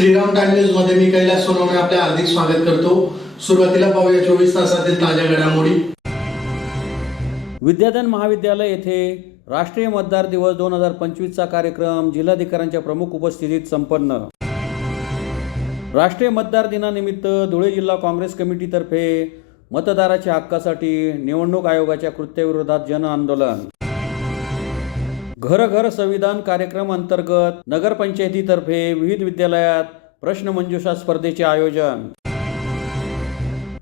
Shriram time news मध्ये मी कैलास सोनवणे आपले हार्दिक स्वागत करतो। सुरुवातीला पाहूया 24 तासातील ताज्या घडामोडी। विद्याधन महाविद्यालय येथे राष्ट्रीय मतदार दिवस 2025 चा कार्यक्रम जिल्हाधिकाऱ्यांच्या प्रमुख उपस्थितीत संपन्न। राष्ट्रीय मतदार दिनानिमित्त धुळे जिल्हा काँग्रेस कमिटीतर्फे मतदाराच्या हक्कासाठी निवडणूक आयोगाच्या कृत्याविरोधात जन आंदोलन। घर घर संविधान कार्यक्रम अंतर्गत नगरपंचायतीतर्फे विविध विद्यालयात प्रश्नमंजुषा स्पर्धेचे आयोजन।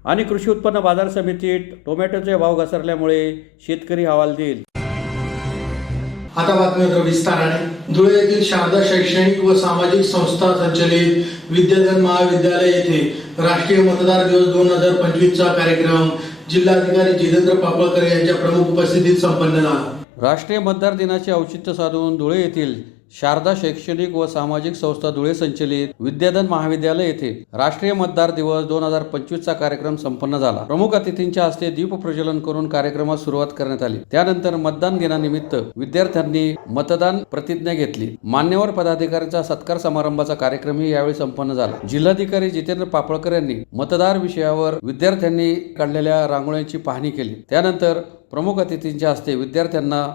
आणि कृषी उत्पन्न बाजार समितीत टोमॅटोचे भाव घसरल्यामुळे शेतकरी हवालदिल। आता बातमीपत्र विस्ताराने। धुळे येथील शारदा शैक्षणिक व सामाजिक संस्था संचलित विद्याधन महाविद्यालय येथे राष्ट्रीय मतदार दिवस 2025 चा कार्यक्रम जिल्हाधिकारी जितेंद्र पापळकर यांच्या प्रमुख उपस्थितीत संपन्न झाला। राष्ट्रीय मतदार दिनाचे औचित्य साधून धुळे येथील शारदा शैक्षणिक व सामाजिक संस्था धुळे संचलित विद्याधन महाविद्यालय येथे राष्ट्रीय मतदार दिवस 2025 चा कार्यक्रम संपन्न झाला। प्रमुख अतिथींच्या हस्ते दीप प्रज्वलन करून कार्यक्रमास सुरुवात करण्यात आली। त्यानंतर मतदान दिनानिमित्त विद्यार्थ्यांनी मतदान प्रतिज्ञा घेतली। मान्यवर पदाधिकाऱ्यांचा सत्कार समारंभाचा कार्यक्रमही यावेळी संपन्न झाला। जिल्हाधिकारी जितेंद्र पापळकर यांनी मतदार विषयावर विद्यार्थ्यांनी काढलेल्या रांगोळ्यांची पाहणी केली। त्यानंतर प्रमुख अतिथींच्या हस्ते विद्यार्थ्यांना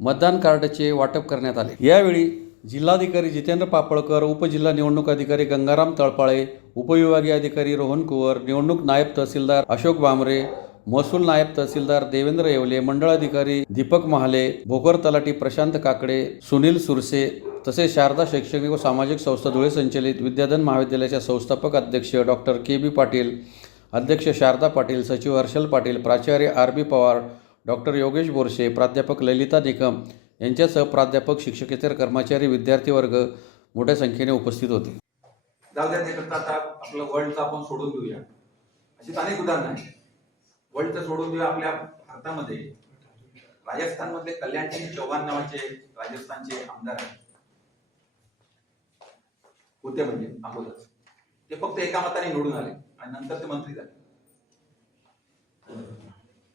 मतदान कार्डचे वाटप करण्यात आले। यावेळी जिल्हाधिकारी जितेंद्र पापळकर, उपजिल्हा निवडणूक अधिकारी गंगाराम तळपाळे, उपविभागीय अधिकारी रोहन कुवर, निवडणूक नायब तहसीलदार अशोक बांबरे, महसूल नायब तहसीलदार देवेंद्र येवले, मंडळ अधिकारी दीपक महाले, भोकर तलाठी प्रशांत काकडे, सुनील सुरसे तसेच शारदा शैक्षणिक व सामाजिक संस्था धुळे संचलित विद्याधन महाविद्यालयाच्या संस्थापक अध्यक्ष डॉक्टर के.बी. पाटील, अध्यक्ष शारदा पाटील, सचिव हर्षल पाटील, प्राचार्य आर.बी. पवार, डॉक्टर योगेश बोरसे, प्राध्यापक ललिता निकम यांच्यासह प्राध्यापक, शिक्षकेतर कर्मचारी, विद्यार्थी वर्ग मोठ्या संख्येने उपस्थित होते। जाऊ द्या ते करता आता आपलं वर्ल्डचं आपण सोडून देऊया। अशी अनेक उदाहरणं आहेत। वर्ल्डचं सोडून देऊया। आपल्या भारतामध्ये राजस्थानमध्ये कल्याणसिंग चौहान नावाचे राजस्थानचे आमदार आहेत होते, म्हणजे अगोदर ते फक्त एका मताने निवडून आले आणि नंतर ते मंत्री झाले।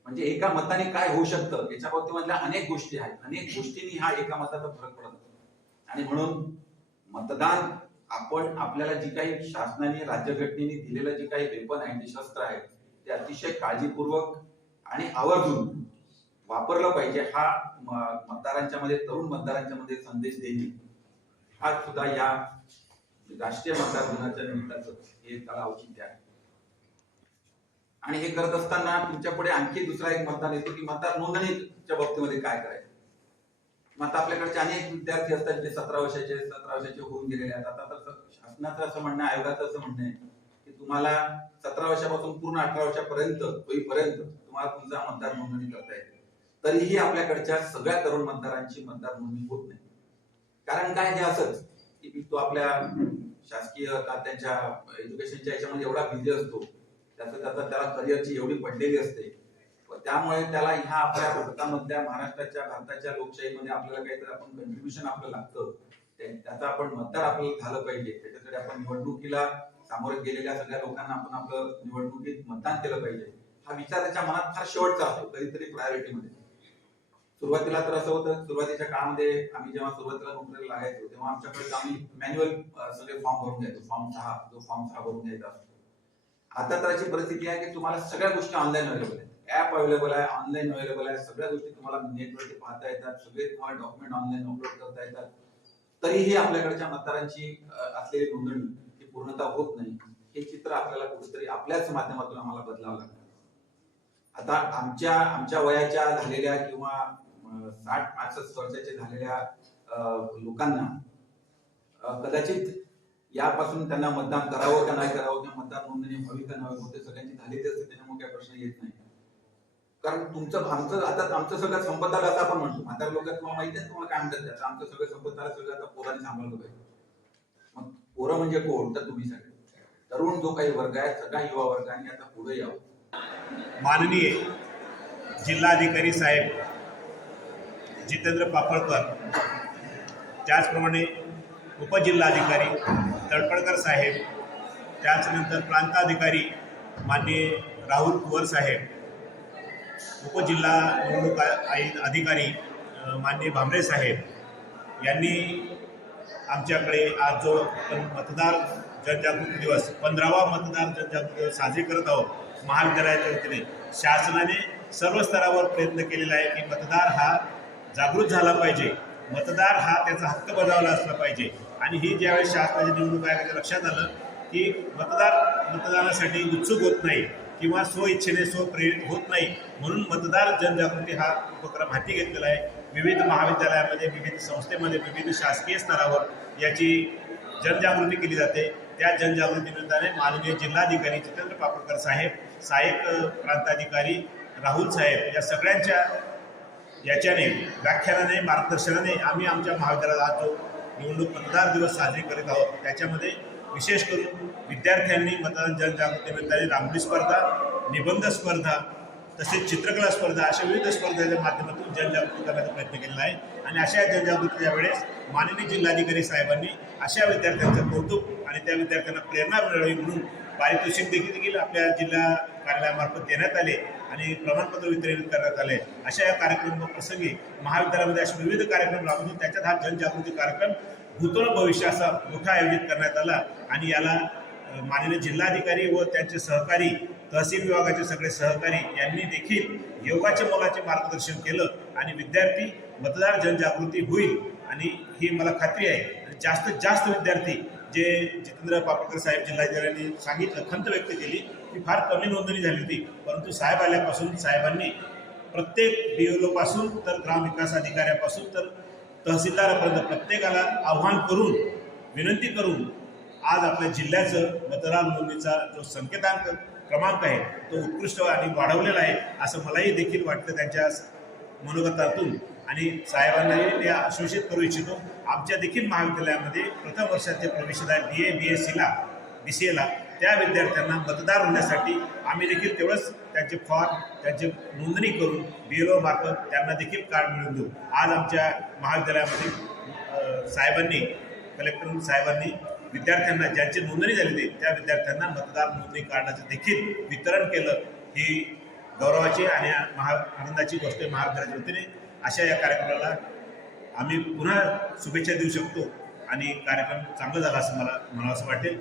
म्हणजे एका मताने काय होऊ शकतं याच्या बाबतीमधल्या अनेक गोष्टी आहेत। अनेक गोष्टींनी हा एका मताचा फरक पडतो आणि म्हणून मतदान आपण आपल्याला जी काही शासनाने राज्यघटनेने दिलेलं जे काही वेपन आहे, जे शस्त्र आहे, ते अतिशय काळजीपूर्वक आणि आवर्जून वापरलं पाहिजे। हा मतदारांच्या मध्ये, तरुण मतदारांच्या मध्ये संदेश देणे हा सुद्धा या राष्ट्रीय मतदार दिनाच्या निमित्ताचं हे त्याला औचित्य आहे। आणि हे करत असताना तुमच्या पुढे आणखी दुसरा एक मतदान येतो की मतदार नोंदणीच्या बाबतीमध्ये काय करायचं। मग आता आपल्याकडचे अनेक विद्यार्थी असतात जे 17 वर्षाचे होऊन गेलेले आहेत। आता तर शासनाचं असं म्हणणं, आयोगाचं असं म्हणणं आहे की तुम्हाला 17 वर्षापासून पूर्ण 18 वर्षापर्यंत होईपर्यंत तुम्हाला तुमचा मतदार नोंदणी करता येते। तरीही आपल्याकडच्या सगळ्या तरुण मतदारांची मतदार नोंदणी होत नाही। कारण काय, हे असंच की तो आपल्या शासकीय त्यांच्या एज्युकेशनच्या याच्यामध्ये एवढा बिझी असतो, त्याला करिअरची एवढी पडलेली असते, त्यामुळे त्याला ह्या आपल्या भारतामधल्या, भारताच्या लोकशाहीमध्ये आपल्याला काहीतरी आपण कंट्रीब्युशन आपलं लागतं, त्याचा आपण मतदार आपल्याला झालं पाहिजे। त्याच्यासाठी आपण निवडणुकीला सामोरे गेलेल्या सगळ्या लोकांना आपण आपलं निवडणुकीत मतदान केलं पाहिजे, हा विचार त्याच्या मनात फार शेवटचा असतो, कधीतरी प्रायोरिटीमध्ये। सुरुवातीला तर असं होतं, सुरुवातीच्या काळामध्ये आम्ही जेव्हा सुरुवातीला नोकरीला लागायचो तेव्हा आमच्याकडे आम्ही मॅन्युअल सगळे फॉर्म भरून घ्यायचो। फॉर्म 6 भरून घ्यायचा असतो। आता तर अशी परिस्थिती आहे की तुम्हाला सगळ्या गोष्टी ऑनलाईन अवेलेबल आहेत, ऍप अवेलेबल आहे, ऑनलाईन अवेलेबल आहे, सगळ्या गोष्टी तुम्हाला नेटवरती पाहता येतात, सगळे तुम्हाला डॉक्युमेंट ऑनलाईन अपलोड करता येतात। तरीही आपल्याकडच्या मतदारांची असलेली नोंदणी ही पूर्णतः होत नाही। हे चित्र आपल्याला कुठेतरी आपल्याच माध्यमातून आम्हाला बदलावं लागतं। आता आमच्या वयाच्या झालेल्या किंवा 60-65 वर्षाचे झालेल्या लोकांना कदाचित यापासून त्यांना मतदान करावं का नाही करावं, किंवा मतदार नोंदणी व्हावी का नाही होते सगळ्यांची झालेली असते, त्याच्यामुळे काही प्रश्न येत नाही। कारण आमचं सगळं संपत आलं असं आपण म्हणतो। म्हातारे लोक तुम्हाला माहिती आहे, तुम्हाला काय म्हणतात त्याचं, आमचं सगळं संपत आलं, सगळं आता पोरांनी सांभाळलं पाहिजे। मग पोरं म्हणजे कोण, तर तुम्ही सगळे तरुण जो काही वर्ग आहे, सगळा युवा वर्गाने आता पुढे यावं। माननीय जिल्हाधिकारी साहेब जितेंद्र पापळकर, त्याचप्रमाणे उपजिल्हाधिकारी तळपळकर साहेब, त्याचनंतर प्रांताधिकारी माननीय राहुल कुवर साहेब, उपजिल्हा निवडणूक अधिकारी माननीय भामरे साहेब यांनी आमच्याकडे आज जो मतदार जनजागृती दिवस 15वा मतदार जनजागृती दिवस साजरी करत आहोत महाविद्यालयाच्या वतीने. शासनाने सर्व स्तरावर प्रयत्न केलेला आहे की मतदार हा जागृत झाला पाहिजे, मतदार हा त्याचा हक्क बजावला असला पाहिजे. आणि ही ज्यावेळेस शासनाच्या निवडणूक आयोगाच्या लक्षात आलं की मतदार मतदानासाठी उत्सुक होत नाही किंवा स्वइच्छेने स्वप्रेरित होत नाही, म्हणून मतदार जनजागृती हा उपक्रम हाती घेतलेला आहे. विविध महाविद्यालयामध्ये, विविध संस्थेमध्ये, विविध शासकीय स्तरावर याची जनजागृती केली जाते. त्या जनजागृती निमित्ताने माननीय जिल्हाधिकारी जितेंद्र पापळकर साहेब, सहाय्यक प्रांताधिकारी राहुल साहेब या सगळ्यांच्या याच्याने व्याख्यानाने मार्गदर्शनाने आम्ही आमच्या महाविद्यालयात आज जो निवडणूक मतदार दिवस साजरी करीत आहोत त्याच्यामध्ये विशेष करून विद्यार्थ्यांनी मतदान जनजागृती निमित्ताने रांगोळी स्पर्धा, निबंध स्पर्धा तसेच चित्रकला स्पर्धा अशा विविध स्पर्धेच्या माध्यमातून जनजागृती करण्याचा प्रयत्न केलेला आहे. आणि अशा जनजागृतीच्या वेळेस माननीय जिल्हाधिकारी साहेबांनी अशा विद्यार्थ्यांचं कौतुक आणि त्या विद्यार्थ्यांना प्रेरणा मिळावी म्हणून पारितोषिक देखील आपल्या जिल्हा कार्यालयामार्फत देण्यात आले आणि प्रमाणपत्र वितरित करण्यात आले. अशा या कार्यक्रमाप्रसंगी महाविद्यालयामध्ये असे विविध कार्यक्रम राबवून त्याच्यात हा जनजागृती कार्यक्रम भूतोल भविष्य असा मोठा आयोजित करण्यात आला. आणि याला माननीय जिल्हाधिकारी व त्यांचे सहकारी, तहसील विभागाचे सगळे सहकारी यांनी देखील योगाचे मोलाचे मार्गदर्शन केलं आणि विद्यार्थी मतदार जनजागृती होईल. आणि ही मला खात्री आहे. जास्तीत जास्त विद्यार्थी जे जितेंद्र पापळकर साहेब जिल्हाधिकाऱ्यांनी सांगितलं, खंत व्यक्त केली की फार कमी नोंदणी झाली होती, परंतु साहेब आल्यापासून साहेबांनी प्रत्येक BLO पासून तर ग्रामविकास अधिकाऱ्यापासून तर तहसीलदारापर्यंत प्रत्येकाला आव्हान करून, विनंती करून आज आपल्या जिल्ह्याचं मतदार नोंदणीचा जो संकेतांक क्रमांक आहे तो उत्कृष्ट आणि वाढवलेला आहे असं मलाही देखील वाटतं त्यांच्या मनोगतातून. आणि साहेबांनाही ते आश्वासित करू इच्छितो. आमच्या देखील महाविद्यालयामध्ये प्रथम वर्षाचे प्रवेशदार BA BScला BCAला त्या विद्यार्थ्यांना मतदार होण्यासाठी आम्ही देखील तेवढंच त्यांचे फॉर्म, त्यांची नोंदणी करून BLO मार्फत त्यांना देखील कार्ड मिळवून देऊ. आज आमच्या महाविद्यालयामध्ये साहेबांनी, कलेक्टर साहेबांनी विद्यार्थ्यांना ज्यांची नोंदणी झालेली त्या विद्यार्थ्यांना मतदार नोंदणी कार्डाचं देखील वितरण केलं. ही गौरवाची आणि आनंदाची गोष्ट आहे महाविद्यालयाच्या वतीने. अशा या कार्यक्रमाला आम्ही पुन्हा शुभेच्छा देऊ शकतो आणि कार्यक्रम चांगला झाला असं मला म्हणावंसं वाटेल.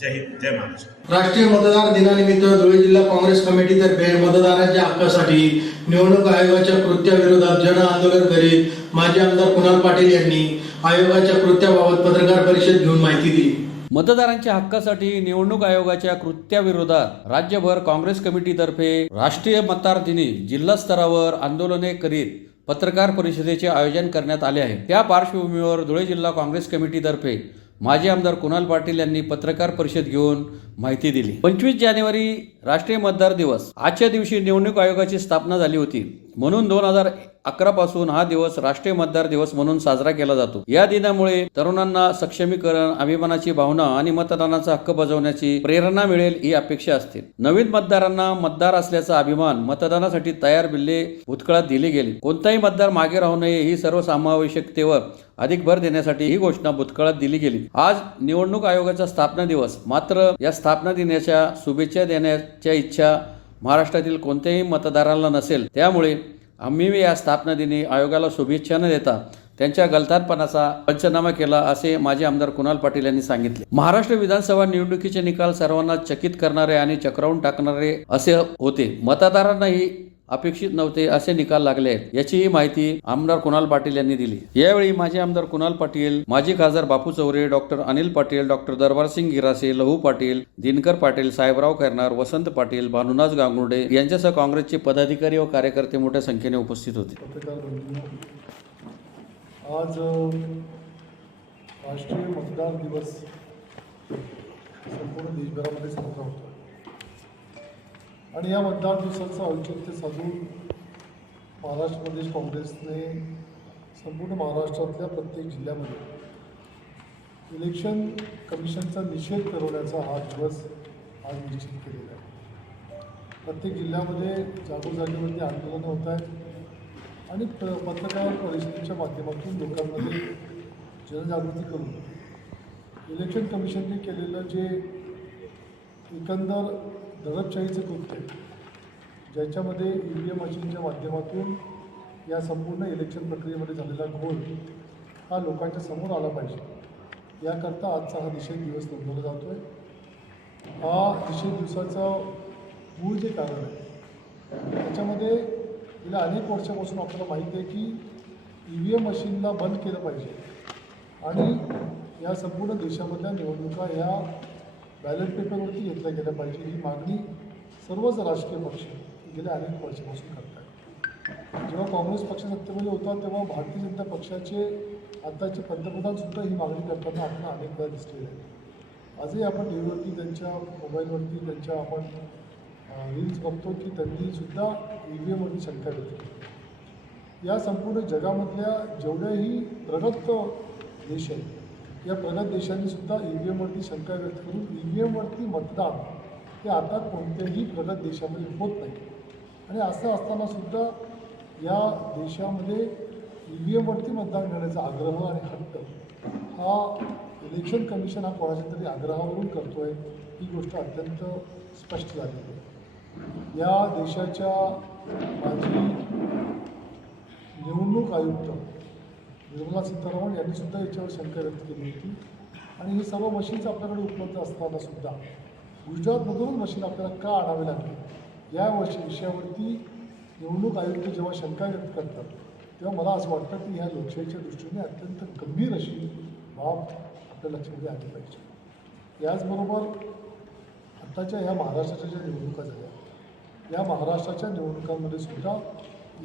जय हिंद, जय महाराष्ट्र. राष्ट्रीय मतदार दिनानिमित्त धुळे जिल्हा काँग्रेस कमिटीतर्फे मतदारांच्या हक्कासाठी निवडणूक आयोगाच्या कृत्याविरोधात जन आंदोलन करीत माजी आमदार कुणाल पाटील यांनी आयोगाच्या कृत्याबाबत पत्रकार परिषद घेऊन माहिती दिली. मतदारांच्या हक्कासाठी निवडणूक आयोगाच्या कृत्याविरोधात राज्यभर काँग्रेस कमिटीतर्फे राष्ट्रीय मतदार दिनी जिल्हा स्तरावर आंदोलने करीत पत्रकार परिषदेचे आयोजन करण्यात आले आहे. त्या पार्श्वभूमीवर धुळे जिल्हा काँग्रेस कमिटीतर्फे माजी आमदार कुणाल पाटील यांनी पत्रकार परिषद घेऊन माहिती दिली. 25 जानेवारी राष्ट्रीय मतदार दिवस. आजच्या दिवशी निवडणूक आयोगाची स्थापना झाली होती, म्हणून 2011 पासून हा दिवस राष्ट्रीय मतदार दिवस म्हणून साजरा केला जातो. या दिनामुळे तरुणांना सक्षमीकरण, अभिमानाची भावना आणि मतदानाचा हक्क बजावण्याची प्रेरणा मिळेल ही अपेक्षा असते. नवीन मतदारांना मतदार असल्याचा अभिमान, मतदानासाठी तयार बिल्ले भूतकाळात दिली गेली. कोणताही मतदार मागे राहू नये ही सर्वसमावेशकतेवर अधिक भर देण्यासाठी ही घोषणा भूतकाळात दिली गेली. आज निवडणूक आयोगाचा स्थापना दिवस. मात्र या स्थापना दिनाच्या शुभेच्छा देण्याच्या इच्छा महाराष्ट्रातील कोणत्याही मतदाराला नसेल. त्यामुळे आम्ही या स्थापना दिनी आयोगाला शुभेच्छा न देता त्यांच्या गलथानपणाचा पंचनामा केला असे माजी आमदार कुणाल पाटील यांनी सांगितले. महाराष्ट्र विधानसभा निवडणुकीचे निकाल सर्वांना चकित करणारे आणि चक्रावून टाकणारे असे होते. मतदारांनाही अपेक्षित नव्हते असे निकाल लागले आहेत, याचीही माहिती आमदार कुणाल पाटील यांनी दिली. यावेळी माजी आमदार कुणाल पाटील, माजी खासदार बापू चौरे, डॉक्टर अनिल पाटील, डॉक्टर दरबारसिंग गिरासे, लहू पाटील, दिनकर पाटील, साहेबराव खैरनार, वसंत पाटील, भानुदास गांगुर्डे यांच्यासह काँग्रेसचे पदाधिकारी व कार्यकर्ते मोठ्या संख्येने उपस्थित होते. आज राष्ट्रीय मतदार दिवस संपूर्ण देशभरामध्ये साजरा होतो आणि या मतदार दिवसाचं औचित्य साधून महाराष्ट्र प्रदेश काँग्रेसने संपूर्ण महाराष्ट्रातल्या प्रत्येक जिल्ह्यामध्ये इलेक्शन कमिशनचा निषेध करवण्याचा हा दिवस आज निश्चित केलेला आहे. प्रत्येक जिल्ह्यामध्ये जागोजागेवरती आंदोलनं होत आहेत आणि पत्रकार परिषदेच्या माध्यमातून लोकांमध्ये जनजागृती करून इलेक्शन कमिशनने केलेलं जे एकंदर दडपशाहीचं कृत्य ज्याच्यामध्ये EVM मशीनच्या माध्यमातून या संपूर्ण इलेक्शन प्रक्रियेमध्ये झालेला घोळ हा लोकांच्या समोर आला पाहिजे याकरता आजचा हा निषेध दिवस नोंदवला जातो आहे. हा निषेध दिवसाचं मूळ जे कारण आहे त्याच्यामध्ये गेल्या अनेक वर्षापासून आपल्याला माहिती आहे की EVM मशीनला बंद केलं पाहिजे आणि या संपूर्ण देशामधल्या निवडणुका या बॅलेट पेपरवरती घेतल्या गेल्या पाहिजे ही मागणी सर्वच राजकीय पक्ष गेल्या अनेक वर्षापासून करत आहेत. जेव्हा काँग्रेस पक्ष सत्तेमध्ये होता तेव्हा भारतीय जनता पक्षाचे आताचे पंतप्रधानसुद्धा ही मागणी करताना आपल्याला अनेक वेळा दिसलेले आहे. आजही आपण टी व्हीवरती त्यांच्या मोबाईलवरती त्यांच्या आपण रील्स बघतो की त्यांनीसुद्धा EVMवरती शंका व्यक्त केली. या संपूर्ण जगामधल्या जेवढ्याही प्रगत देश आहेत या प्रगत देशांनीसुद्धा EVMवरती शंका व्यक्त करून EVMवरती मतदान हे आता कोणत्याही प्रगत देशामध्ये होत नाही. आणि असं असतानासुद्धा या देशामध्ये EVMवरती मतदान करण्याचा आग्रह आणि हट्ट हा इलेक्शन कमिशन हा कोणाच्या तरी आग्रहावरून करतो आहे ही गोष्ट अत्यंत स्पष्ट झालेली आहे. या देशाच्या माजी निवडणूक आयुक्त निर्मला सीतारामन यांनीसुद्धा याच्यावर शंका व्यक्त केली होती. आणि ही सर्व मशीन्स आपल्याकडे उपलब्ध असतानासुद्धा गुजरातमधून मशीन आपल्याला का आणावे लागले या विषयावरती निवडणूक आयुक्त जेव्हा शंका व्यक्त करतात तेव्हा मला असं वाटतं की ह्या लोकशाहीच्या दृष्टीने अत्यंत गंभीर अशी बाब आपल्या लक्षामध्ये आली पाहिजे. याचबरोबर आत्ताच्या ह्या महाराष्ट्राच्या ज्या निवडणुका झाल्या या महाराष्ट्राच्या निवडणुकांमध्ये सुद्धा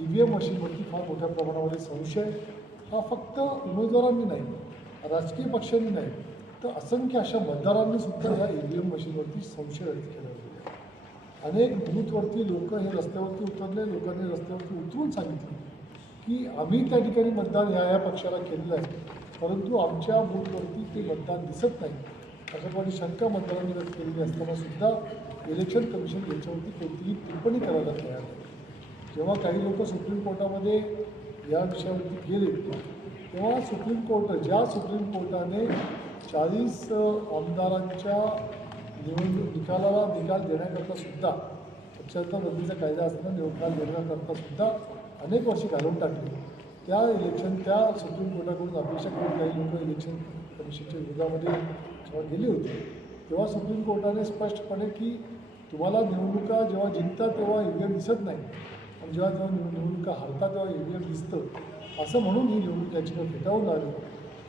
EVM मशीनवरती फार मोठ्या प्रमाणामध्ये संशय हा फक्त उमेदवारांनी नाही राजकीय पक्षांनी नाही तर असंख्य अशा मतदारांनी सुद्धा या EVM मशीनवरती संशय व्यक्त केला गेला. अनेक बूथवरती लोक हे रस्त्यावरती उतरले. लोकांनी रस्त्यावरती उतरून सांगितलं की आम्ही त्या ठिकाणी मतदान या पक्षाला केलेलं आहे परंतु आमच्या बूथवरती ते मतदान दिसत नाही अशा प्रकारे शंका मतदारांनी व्यक्त केलेली असताना सुद्धा इलेक्शन कमिशन याच्यावरती कोणतीही टिप्पणी करायला तयार नाही. जेव्हा काही लोक सुप्रीम कोर्टामध्ये या विषयावरती गेले तेव्हा सुप्रीम कोर्टाने 40 आमदारांच्या निकालाला निकाल देण्याकरता सुद्धा पक्षांतर बंदीचा कायदा असताना निकाल देण्याकरता सुद्धा अनेक वर्षे घालवून टाकली. त्या सुप्रीम कोर्टाकडून अपेक्षा करून काही लोक इलेक्शन कमिशनच्या विरोधामध्ये जेव्हा गेले होते तेव्हा सुप्रीम कोर्टाने स्पष्टपणे की तुम्हाला निवडणुका जेव्हा जिंकतात तेव्हा EVM दिसत नाही आणि जेव्हा निवडणुका हरतात तेव्हा EVM दिसतं असं म्हणून ही निवडणूक याचिका फेटाळून आली.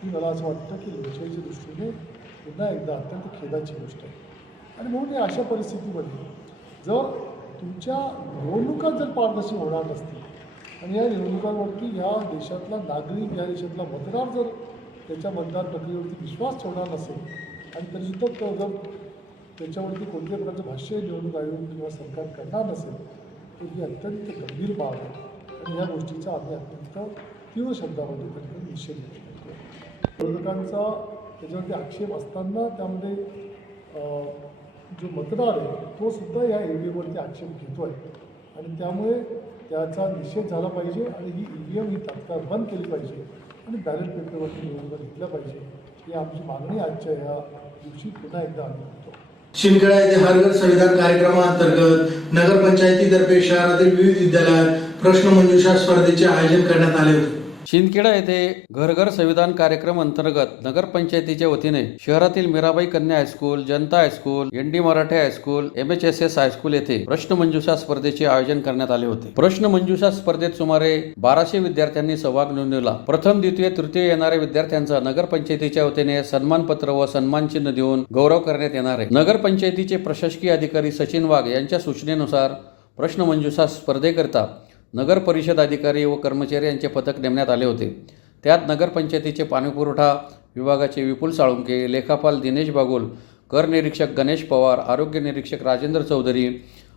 ही मला असं वाटतं की लोकशाहीच्या दृष्टीने पुन्हा एकदा अत्यंत खेदाची गोष्ट आहे. आणि म्हणून अशा परिस्थितीमध्ये जर तुमच्या निवडणुका जर पारदर्शी होणार नसतील आणि या निवडणुकांवरती या देशातला नागरिक या देशातला मतदार जर त्याच्या मतदार प्रक्रियेवरती विश्वास ठेवणार नसेल आणि तरीसुद्धा जर त्याच्यावरती कोणत्याही प्रकारचं भाष्य निवडणूक आयोग किंवा सरकार करणार नसेल तर ही अत्यंत गंभीर बाब आहे आणि या गोष्टीचा आम्ही अत्यंत तीव्र शब्दामध्ये त्याच्यावर निषेध करतो. विरोधकांचा त्याच्यावरती आक्षेप असताना त्यामध्ये जो मतदार आहे तो सुद्धा या EVMवरती आक्षेप घेतो आहे आणि त्यामुळे त्याचा निषेध झाला पाहिजे आणि ही EVM ही तात्काळ बंद केली पाहिजे आणि बॅलेट पेपरवरती निवडणुका घेतल्या पाहिजे ही आमची मागणी आजच्या या दिवशी पुन्हा एकदा आम्ही करतो. शिंदखेडा येथे हर घर संविधान कार्यक्रमाअंतर्गत नगरपंचायतीतर्फे शहरातील विविध विद्यालयात प्रश्नमंजुषा स्पर्धेचे आयोजन करण्यात आले होते. शिंदखेडा येथे घर घर संविधान कार्यक्रम अंतर्गत नगरपंचायतीच्या वतीने शहरातील मीराबाई कन्या हायस्कूल, जनता हायस्कूल, ND मराठे हायस्कूल, MHSS हायस्कूल येथे प्रश्नमंजुषा स्पर्धेचे आयोजन करण्यात आले होते. प्रश्नमंजुषा स्पर्धेत सुमारे 1200 विद्यार्थ्यांनी सहभाग नोंदवला. प्रथम, द्वितीय, तृतीय येणाऱ्या विद्यार्थ्यांचा नगरपंचायतीच्या वतीने सन्मानपत्र व सन्मानचिन्ह देऊन गौरव करण्यात येणार आहे. नगरपंचायतीचे प्रशासकीय अधिकारी सचिन वाघ यांच्या सूचनेनुसार प्रश्नमंजुषा स्पर्धेकरिता नगर परिषद अधिकारी व कर्मचारी यांचे पथक नेमण्यात आले होते. त्यात नगरपंचायतीचे पाणीपुरवठा विभागाचे विपुल साळुंके, लेखापाल दिनेश बागुल, कर निरीक्षक गणेश पवार, आरोग्य निरीक्षक राजेंद्र चौधरी,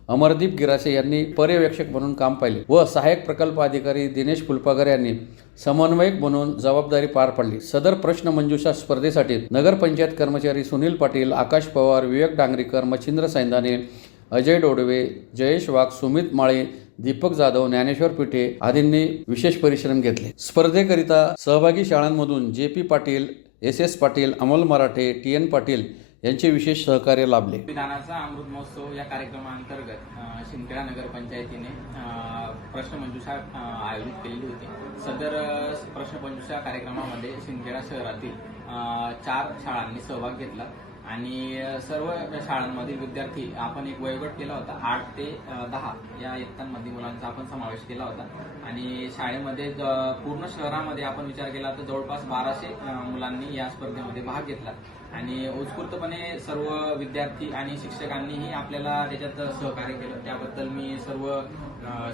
अमरदीप गिरासे यांनी पर्यवेक्षक म्हणून काम पाहिले व सहाय्यक प्रकल्प अधिकारी दिनेश फुलपागर यांनी समन्वयक म्हणून जबाबदारी पार पडली. सदर प्रश्नमंजुषा स्पर्धेसाठी नगरपंचायत कर्मचारी सुनील पाटील, आकाश पवार, विवेक डांगरीकर, मच्छिंद्र सैंदाने, अजय डोडवे, जयेश वाघ, सुमित माळे, दीपक जाधव, ज्ञानेश्वर पिठे आदींनी विशेष परिश्रम घेतले. स्पर्धेकरिता सहभागी शाळांमधून JP पाटील, SS पाटील, अमोल मराठे, TN पाटील यांचे विशेष सहकार्य लाभले. संविधानाचा अमृत महोत्सव या कार्यक्रमाअंतर्गत शिंदखेडा नगरपंचायतीने प्रश्नमंजुषा आयोजित केलेली होती. सदर प्रश्नमंजुषा कार्यक्रमामध्ये शिंदखेडा शहरातील 4 शाळांनी सहभाग घेतला आणि सर्व शाळांमधील विद्यार्थी आपण एक वयोगट केला होता 8 ते 10 या इयत्तांमध्ये मुलांचा आपण समावेश केला होता आणि शाळेमध्ये पूर्ण शहरामध्ये आपण विचार केला तर जवळपास 1200 मुलांनी या स्पर्धेमध्ये भाग घेतला आणि उत्स्फूर्तपणे सर्व विद्यार्थी आणि शिक्षकांनीही आपल्याला त्याच्यात सहकार्य केलं. त्याबद्दल मी सर्व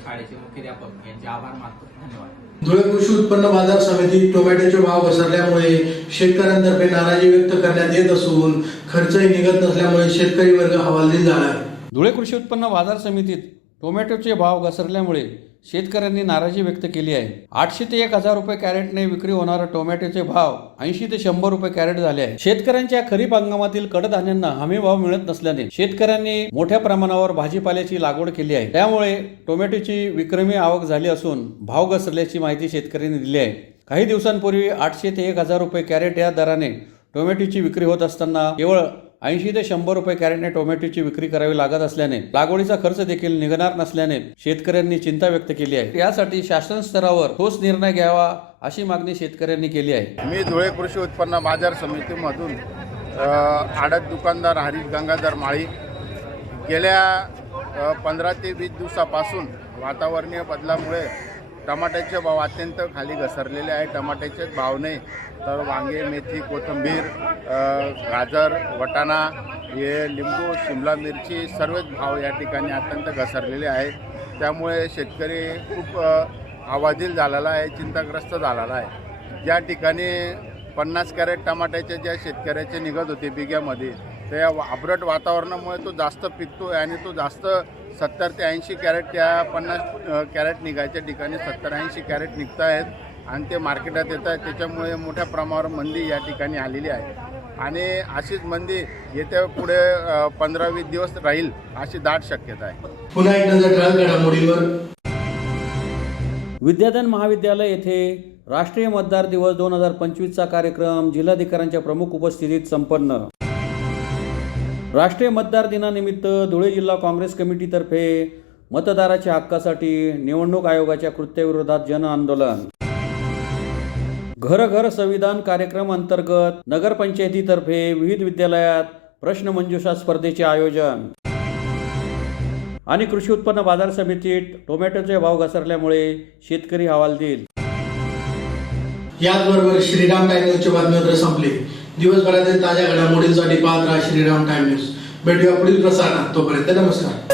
शाळेचे मुख्याध्यापक यांचे आभार मानतो. धन्यवाद. धुळे कृषी उत्पन्न बाजार समितीत टोमॅटोचे भाव घसरल्यामुळे शेतकऱ्यांतर्फे नाराजी व्यक्त करण्यात येत असून खर्चही निघत नसल्यामुळे शेतकरी वर्ग हवालदिल झाला आहे. धुळे कृषी उत्पन्न बाजार समितीत टोमॅटोचे भाव घसरल्यामुळे शेतकऱ्यांनी नाराजी व्यक्त केली आहे. 800 ते 1000 रुपये कॅरेटने विक्री होणारे टोमॅटोचे भाव 80 ते 100 रुपये कॅरेट झाले आहे. शेतकऱ्यांच्या खरीप हंगामातील कडधान्यांना हमी भाव मिळत नसल्याने शेतकऱ्यांनी मोठ्या प्रमाणावर भाजीपाल्याची लागवड केली आहे. त्यामुळे टोमॅटोची विक्रमी आवक झाली असून भाव घसरल्याची माहिती शेतकऱ्यांनी दिली आहे. काही दिवसांपूर्वी 800 ते 1000 रुपये कॅरेट या दराने टोमॅटोची विक्री होत असताना केवळ 80 ते 100 रुपये कॅरेटने टोमॅटोची विक्री करावी लागत असल्याने लागवडीचा खर्च देखील निघणार नसल्याने शेतकऱ्यांनी चिंता व्यक्त केली आहे. यासाठी शासन स्तरावर ठोस निर्णय घ्यावा अशी मागणी शेतकऱ्यांनी केली आहे. मी धुळे कृषी उत्पन्न बाजार समितीमधून आडत दुकानदार हरीश गंगाधर माळी गेल्या 15 ते 20 दिवसापासून वातावरणीय बदलामुळे टमाट्याचे भाव अत्यंत खाली घसरलेले आहे. टमाट्याचे भाव नाही तर वांगे, मेथी, कोथिंबीर, गाजर, वटाणा, हे लिंबू, शिमला मिरची सर्वच भाव या ठिकाणी अत्यंत घसरलेले आहे. त्यामुळे शेतकरी खूप हवालदिल झालेला आहे, चिंताग्रस्त झालेला आहे. ज्या ठिकाणी 50 कॅरेट टमाट्याचे ज्या शेतकऱ्याचे निघत होते बिग्यामध्ये त्या अब्रट वातावरणामुळे तो जास्त पिकतो आहे आणि तो जास्त 70 ते 80 कॅरेट त्या 50 कॅरेट निघायच्या ठिकाणी 70-80 कॅरेट निघत आहेत आणि ते मार्केटात येत आहेत. त्याच्यामुळे मोठ्या प्रमाणावर मंदी या ठिकाणी आलेली आहे आणि अशीच मंदी येत्या पुढे 15-20 दिवस राहील अशी दाट शक्यता आहे. पुन्हा एक नजर ठळक घडामोडींवर. विद्याधन महाविद्यालय येथे राष्ट्रीय मतदार दिवस 2025चा कार्यक्रम जिल्हाधिकाऱ्यांच्या प्रमुख उपस्थितीत संपन्न. राष्ट्रीय मतदार दिनानिमित्त धुळे जिल्हा काँग्रेस कमिटीतर्फे मतदाराच्या हक्कासाठी निवडणूक आयोगाच्या कृत्याविरोधात जन आंदोलन. घर घर संविधान कार्यक्रम अंतर्गत नगरपंचायतीतर्फे विविध विद्यालयात प्रश्नमंजुषा स्पर्धेचे आयोजन. आणि कृषी उत्पन्न बाजार समितीत टोमॅटोचे भाव घसरल्यामुळे शेतकरी हवालदिल. याचबरोबर श्रीराम टाइम न्यूजचे बातमीपत्र संपले. दिवसभरातील ताज्या घडामोडींसाठी पाहत राहा श्रीराम टाइम न्यूज. भेटूया पुढील प्रसारणात. तोपर्यंत नमस्कार.